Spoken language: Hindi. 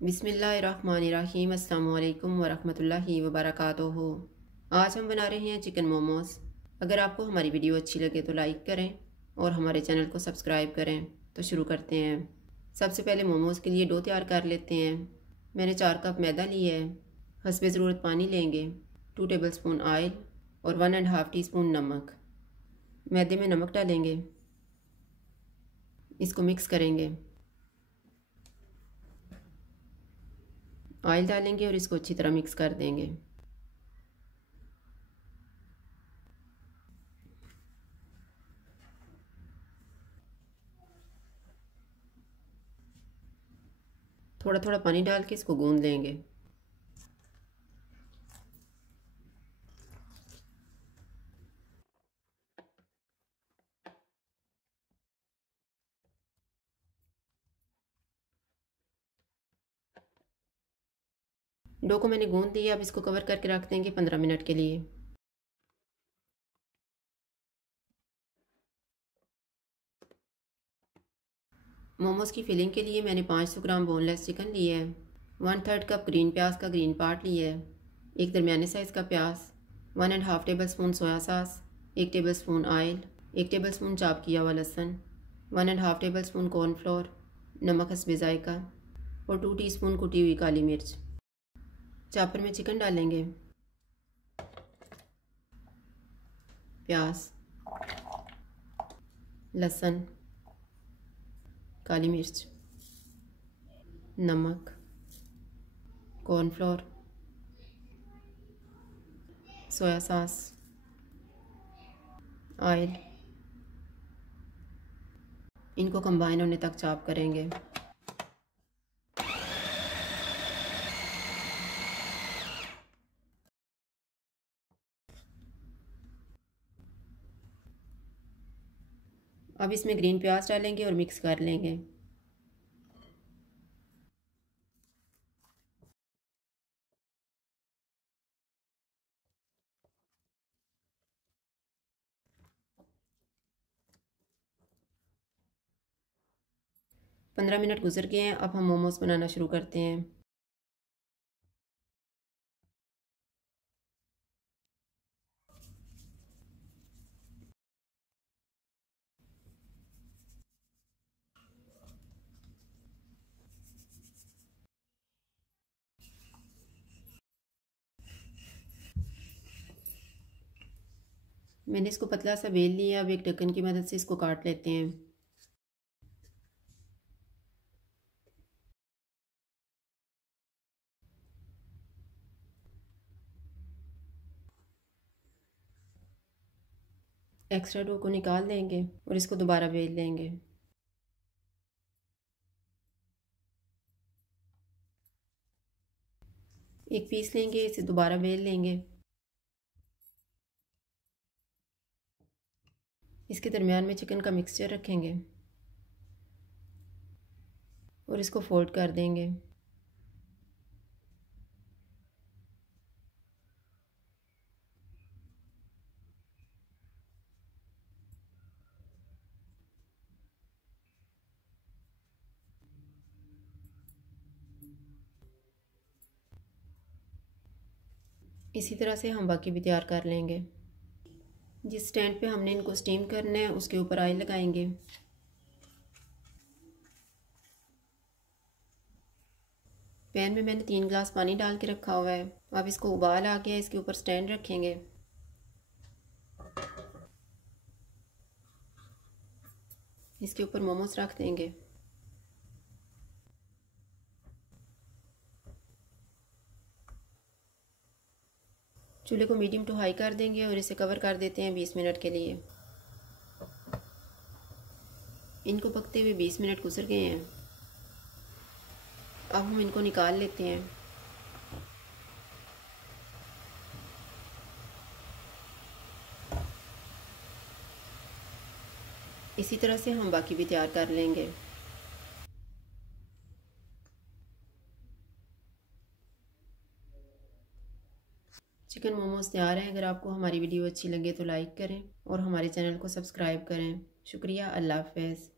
बिस्मिल्लाहिर्रहमानिर्रहीम। अस्सलामु अलैकुम वरहमतुल्लाहि वबरकातुहू। आज हम बना रहे हैं चिकन मोमोज। अगर आपको हमारी वीडियो अच्छी लगे तो लाइक करें और हमारे चैनल को सब्सक्राइब करें। तो शुरू करते हैं। सबसे पहले मोमोज के लिए डो तैयार कर लेते हैं। मैंने 4 कप मैदा लिया है। हस्बे ज़रूरत पानी लेंगे, 2 टेबलस्पून ऑयल और 1.5 टीस्पून नमक। मैदे में नमक डालेंगे, इसको मिक्स करेंगे। ऑयल डालेंगे और इसको अच्छी तरह मिक्स कर देंगे। थोड़ा थोड़ा पानी डाल के इसको गूंद लेंगे। डो को मैंने गूंद दिया। अब इसको कवर करके रख देंगे 15 मिनट के लिए। मोमोज़ की फिलिंग के लिए मैंने 500 ग्राम बोनलेस चिकन लिया है। 1/3 कप ग्रीन प्याज का ग्रीन पार्ट लिया है। एक दरमियाने साइज़ का प्याज, 1.5 tablespoon soya sauce, 1 tablespoon oil, 1 tablespoon chop किया हुआ लहसुन, 1.5 टेबलस्पून कॉर्नफ्लोर, नमक हस्बे जायका और 2 टीस्पून कुटी हुई काली मिर्च। चॉपर में चिकन डालेंगे, प्याज, लहसुन, काली मिर्च, नमक, कॉर्नफ्लोर, सोया सॉस, ऑयल, इनको कंबाइन होने तक चॉप करेंगे। अब इसमें ग्रीन प्याज डालेंगे और मिक्स कर लेंगे। पंद्रह मिनट गुजर गए हैं। अब हम मोमोज़ बनाना शुरू करते हैं। मैंने इसको पतला सा बेल लिया। अब एक ढक्कन की मदद से इसको काट लेते हैं। एक्स्ट्रा डो को निकाल देंगे और इसको दोबारा बेल लेंगे। एक पीस लेंगे, इसे दोबारा बेल लेंगे। इसके दरमियान में चिकन का मिक्सचर रखेंगे और इसको फोल्ड कर देंगे। इसी तरह से हम बाकी भी तैयार कर लेंगे। जिस स्टैंड पे हमने इनको स्टीम करना है उसके ऊपर ऑयल लगाएंगे। पैन में मैंने 3 गिलास पानी डाल के रखा हुआ है। अब इसको उबाल आ गया, इसके ऊपर स्टैंड रखेंगे। इसके ऊपर मोमोज रख देंगे। चूल्हे को मीडियम टू हाई कर देंगे और इसे कवर कर देते हैं 20 मिनट के लिए। इनको पकते हुए 20 मिनट गुजर गए हैं। अब हम इनको निकाल लेते हैं। इसी तरह से हम बाकी भी तैयार कर लेंगे। चिकन मोमोज तैयार हैं। अगर आपको हमारी वीडियो अच्छी लगे तो लाइक करें और हमारे चैनल को सब्सक्राइब करें। शुक्रिया। अल्लाह हाफ़िज़।